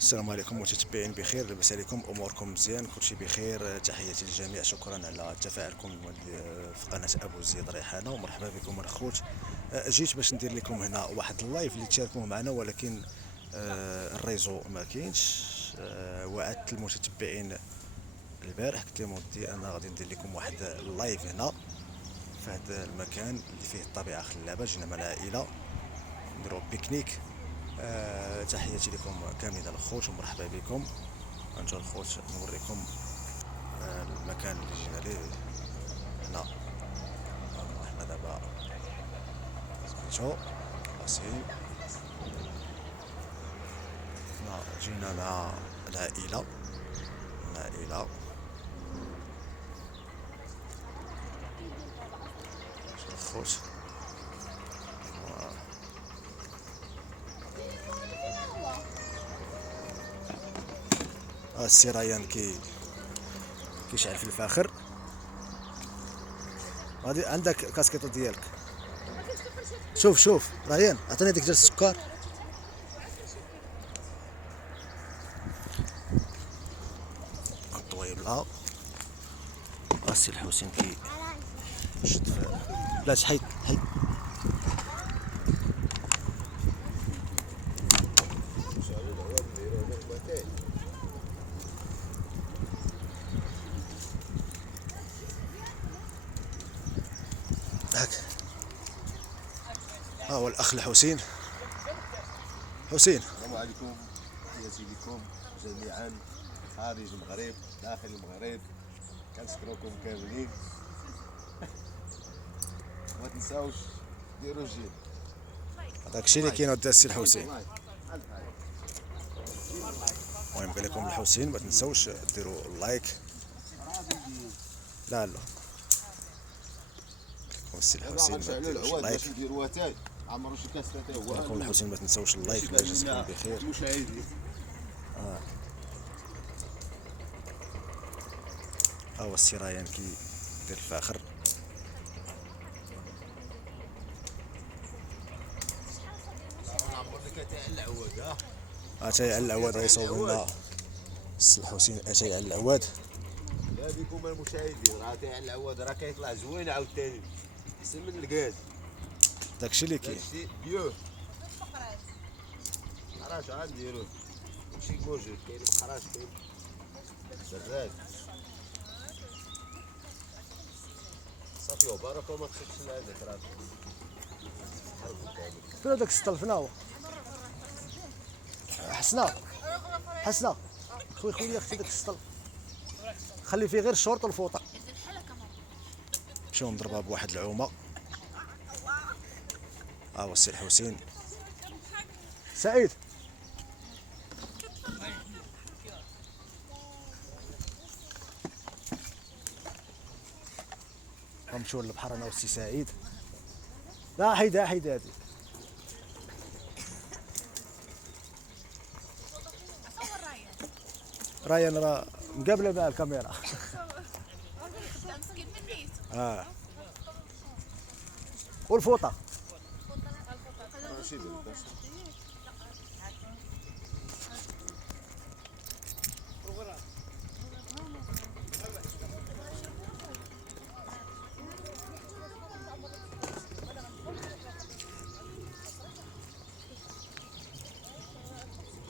السلام عليكم متتبعين بخير، لاباس عليكم؟ اموركم مزيان؟ كلشي بخير؟ تحياتي للجميع، شكرا على تفاعلكم في قناه ابو زيد ريحانه، ومرحبا بكم الخوت. جيت باش ندير لكم هنا واحد اللايف اللي تشاركوه معنا، ولكن الريزو ما كاينش. وعدت المتتبعين البارح، قلت لهم ودي انا غادي ندير لكم واحد اللايف هنا في هذا المكان اللي فيه الطبيعه خلابه. جينا مع العائله نديرو بيكنيك. تحياتي لكم كاملين الخوت ومرحبا بكم. انتو الخوت نوريكم المكان اللي جينا ليه. هنا حنا دابا سميتو راسين. هنا جينا مع العائلة. شوف الخوت. السي ريان كيشعل في الفاخر. غادي عندك كاسكيطو ديالك. شوف ريان، عطيني ديك ديال السكر. الطويبله. السي الحسين شد لا حيد. هاك ها هو الاخ الحسين. السلام عليكم، تحياتي لكم جميعا، خارج المغرب داخل المغرب، كنشكركم كاملين. ما تنساوش ديروا الجيم. داكشي اللي كاين السي الحسين. المهم قال لكم الحسين ما تنساوش ديروا اللايك. لا السي الحسين ما تنساوش اللايك. نديروا اتاي عمرو شي كاس تاي هو لكم الحسين ما تنساوش اللايك. الله يجازيكم بخير. المشاهدين. ها هو السي ريان كيدير الفاخر. عمرو تاي على العواد. اتاي على العواد غيصوب لنا السي الحسين. اتاي على العواد. لا بكم المشاهدين، راه تاي على العواد راه كيطلع زوين عاوتاني احسن من الكاز. داكشي اللي كاين. داكشي بيو حراش غنديروه كلشي موجود، كاين الحراش كاين الدراج. صافي وبارك وما تخافش لهذاك راه فين هذاك السطل؟ فين هو؟ حسنا خويا لي اختي داك السطل، خلي فيه غير الشورت والفوطه. نمشيو نضربها بواحد العومه. ها هو السي الحسين. سعيد غنمشيو للبحر انا والسي سعيد. لا حيدها هادي. ريان راه مقابله مع الكاميرا. والفوطه.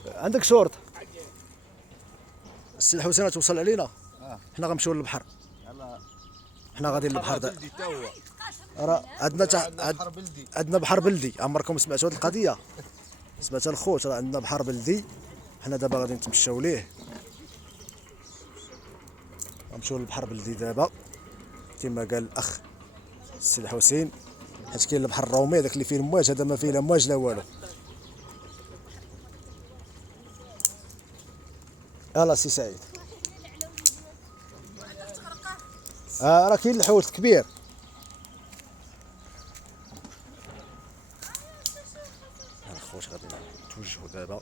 عندك شورت؟ السي الحسين توصل علينا. حنا غنمشيو للبحر. حنا غاديين للبحر. راه عندنا بحر بلدي. عمركم سمعتوا هذه القضيه؟ سمعتها الخوت؟ راه عندنا بحر بلدي. حنا دابا غادي نتمشاو ليه. غنمشيو للبحر بلدي دابا كما قال الاخ السي الحسين، حيت كاين البحر الرومي داك اللي فيه المواج، هذا ما فيه لا امواج لا والو. يلا سي سعيد. راه كاين الحوت الكبير. الخوت غادي نتوجهوا دابا.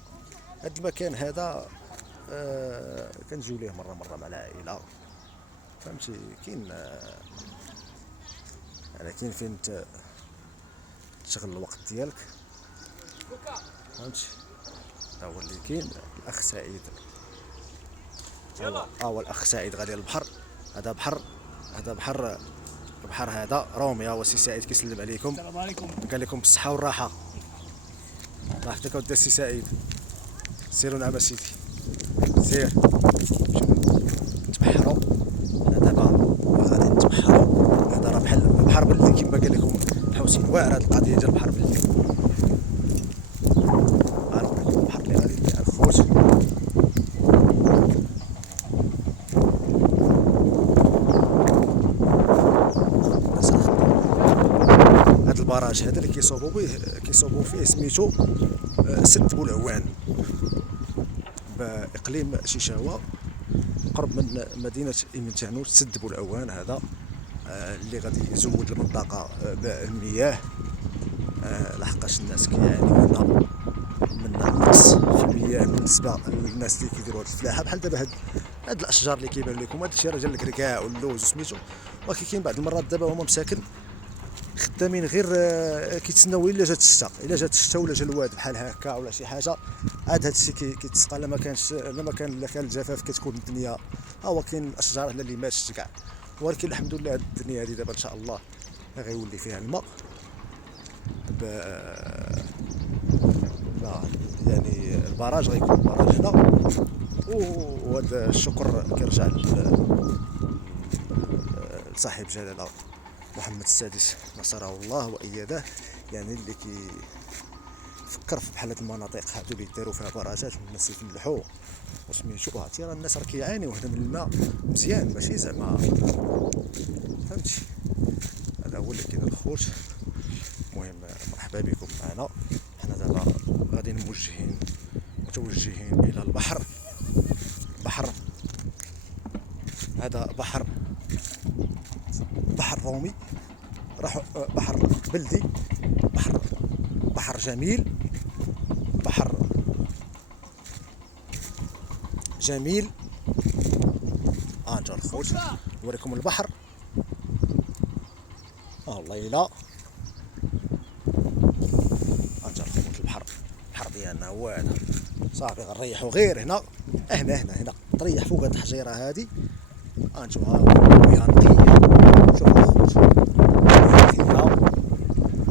هذا المكان هذا كنجيو ليه مره مع العائله، فهمتي؟ كاين يعني كاين فين تشغل الوقت ديالك، فهمتي؟ هذا هو اللي كاين. الاخ سعيد، هو الاخ سعيد غادي للبحر. هذا بحر، هذا بحر هذا رومي. هو السي سعيد كيسلم عليكم. السلام عليكم. قال لكم بالصحه والراحه. الله يحفظك اودي السي سعيد. سيروا نعم سيدي، سير نتبحروا. انا دابا غادي نتبحروا. هذا راه بحال بحر بلدي كما قال لكم حوسين. واعر هذه القضيه ديال البحر بلدي. غنوريكم البحر اللي غادي ندير الخوت. هذا البراج هذا اللي كيصوبوا فيه سميتو سد بولعوان باقليم شيشاوه قرب من مدينه ايمنتانوت. سد بولعوان هذا اللي غادي يزود المنطقه بالمياه، لحقاش الناس كيعانيو هنا من نقص في المياه بالنسبه للناس اللي كيديروا هاد الفلاحه. بحال دابا هاد الاشجار اللي كيبان لكم، هاد الشيء راه ديال الكركاع واللوز وسميتو. ولكن كاين بعض المرات دابا هما مساكن خدامين غير كيتسناو الا جات الشتا، الا جات الشتا ولا جا الواد بحال هكا ولا شي حاجه، عاد هاد الشيء كيتسقى. لا كان الجفاف كتكون الدنيا. ها هو كاين الاشجار اللي ماتت كاع، ولكن الحمد لله هاد الدنيا هادي دابا ان شاء الله غيولي فيها الماء. يعني البراج غيكون البراج هنا. وهذا الشكر كيرجع لصاحب جلاله محمد السادس نصره الله وأيده، يعني اللي كيفكر في بحال هاد المناطق هادو اللي داروا فيها براجات والناس يفلحوا وسميتو. عرفتي راه الناس راه كيعانيو هنا من الماء مزيان، ماشي زعما فهمتي. هذا هو اللي كاين الخوت. المهم مرحبا بكم معنا. حنا دابا غادي متوجهين الى البحر. هذا بحر رومي، بحر بلدي، بحر جميل، بحر جميل. انتو الخوت نوريكم البحر. الليله انتو الخوت البحر ديالنا هو هذا. صافي غنريحو غير هنا تريح فوق هاد الحجيره هادي. انتو ها مياه نقيه. شوفوا الخوت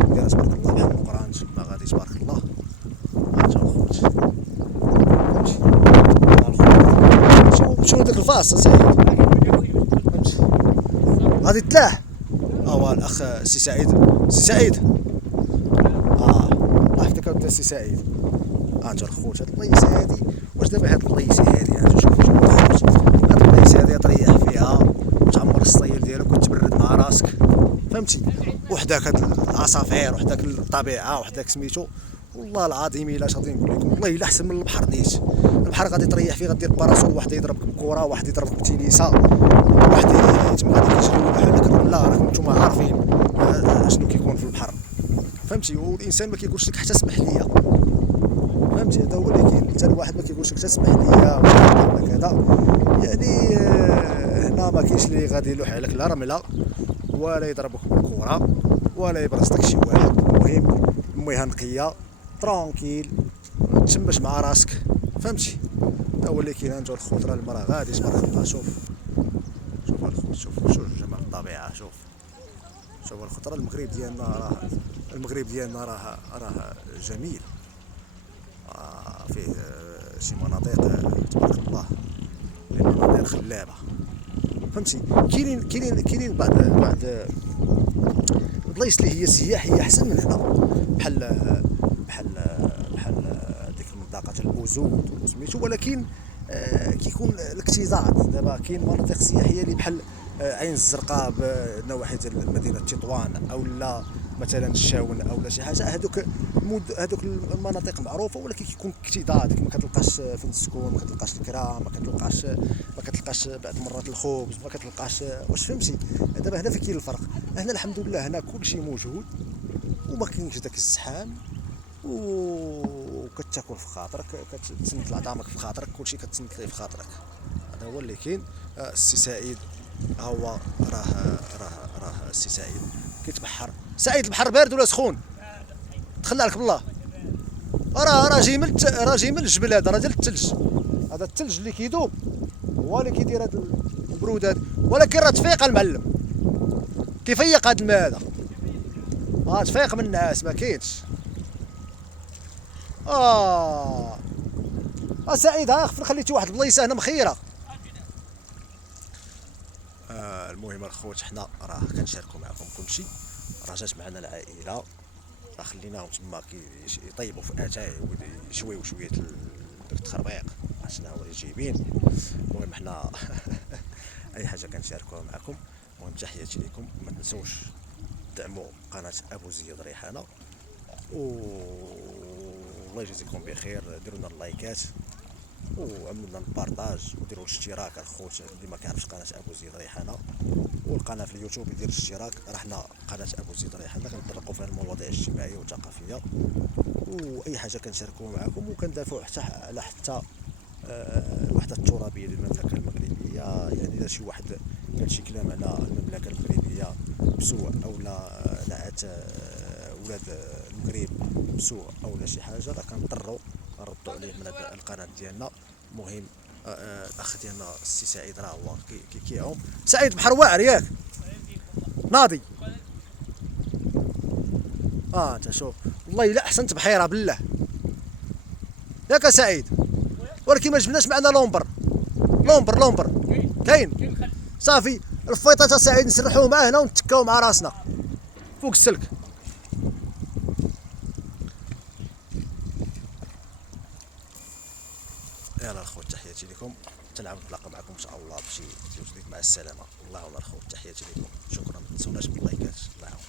مياه دايره تبارك الله بحال القران تما غادي تبارك الله. انتو الخوت شنو داك الفاس سعيد غادي تلاح. هو الاخ سي سعيد الله يحفظك اودي السي سعيد. انتو الخوت هاد البلايصه هادي، واش دابا هاد البلايصه هادي انتو شوفوا هاد البلايصه هادي تريح فيها وتعمر السطيل ديالك وتبرد مع راسك فهمتي. وحداك هاد العصافير وحداك الطبيعه وحداك سميتو. والله العظيم الا غادي نقول لكم والله الا احسن من البحر نيت. البحر غادي تريح فيه، غدير باراسول، واحد يضربك بكره، واحد يضربك بتينيسه، واحد تما غادي كيجري ولا حولك الرمله. راكم نتوما عارفين شنو كيكون في البحر فهمتي. والانسان ما كيقولش لك حتى اسمح لي فهمتي. هذا هو اللي كاين. حتى الواحد ما كيقولش لك حتى اسمح لي ولا كذا. يعني هنا ما كاينش اللي غادي يلوح عليك لا رمله ولا يضربك بالكره ولا يبرص لك شي واحد. المهم المياه نقيه ترونكيل تشمش مع راسك فهمتي. هذا هو اللي كاين. انتو الخوت راه المراه غادي تبارك الله. شوف الخوت، شوف جمال الطبيعه. شوف الخوت. راه المغرب ديالنا راه جميل. فيه شي مناطق تبارك الله، مناطق خلابه فهمتي. كاينين بعض البلايص اللي هي سياحيه احسن من هنا، بحال ديك المنطقه تاع الأوزود وسميتو. ولكن كيكون الاكتظاظ. دابا كاين مناطق سياحيه اللي بحال عين الزرقاء بنواحي ديال مدينه تطوان او لا مثلا الشاون او لا شي حاجه. هذوك المناطق معروفه، ولكن كيكون اكتظاظ. ما كتلقاش فين تسكن، ما كتلقاش الكرا، ما كتلقاش بعض المرات الخبز، ما كتلقاش واش فهمتي. دابا هنا فين كاين الفرق. هنا الحمد لله هنا كلشي موجود وما كاينش داك الزحام، وكتاكل في خاطرك، كتسنت لعظامك في خاطرك، كلشي كتسنت ليه في خاطرك. هذا هو اللي كاين. السي سعيد هو راه السي سعيد كيتبحر. سعيد البحر بارد ولا سخون؟ تخلى لك بالله. راه جاي من الجبل، هذا راه ديال الثلج، هذا الثلج اللي كيذوب هو اللي كيدير هاد البرود هادي، ولكن راه تفيق المعلم، كيفيق هاد الماء هذا، تفيق من النعاس ما كاينش. سعيد، خفنا خليتي واحد البلايصه هنا مخيره. المهم الخوت، حنا راه كنشاركوا معكم كلشي، راه جات معنا العائله، راه خليناهم تما يطيبوا في اتاي ويشويو شويه داك التخربيق، شنو هو اللي جايبين. المهم حنا اي حاجه كنشاركوها معكم. المهم تحياتي لكم، ما تنسوش دعموا قناه ابو زياد ريحانه، والله يجزيكم بخير. ديروا لنا اللايكات وعملوا لنا البارطاج وديروا الاشتراك الخوت اللي ما كيعرفش قناه ابو زيد ريحانه، والقناه في اليوتيوب يدير الاشتراك. راه حنا قناه ابو زيد ريحانه كنطرقوا فيها المواضيع الاجتماعيه والثقافيه، واي حاجه كنشاركوها معكم، وكندافعوا على الوحده الترابيه للمملكه المغربيه. يعني اذا شي واحد قال شي كلام على المملكه المغربيه بسوء، او لا نعت ولاد المغرب بسوء او لا شي حاجه، راه كنضطروا نردوا عليه من هذه القناه ديالنا. المهم الاخ ديالنا السي سعيد راه هو كيعوم. سعيد بحر واعر ياك ناضي؟ انت شوف، والله الا احسنت بحيره بالله ياك سعيد، ولكن ما جبناش معنا لومبر كاين صافي. الفيطه تاع سعيد نسرحوه معاه هنا ونتكاو مع راسنا فوق السلك. يلا الخوت، تحياتي لكم، تنعاود نتلاقى معكم ان شاء الله بشي فيديو جديد. مع السلامه، الله يعاون الخوت، تحياتي لكم، شكرا، ما تنسوناش باللايكات، الله يعاون.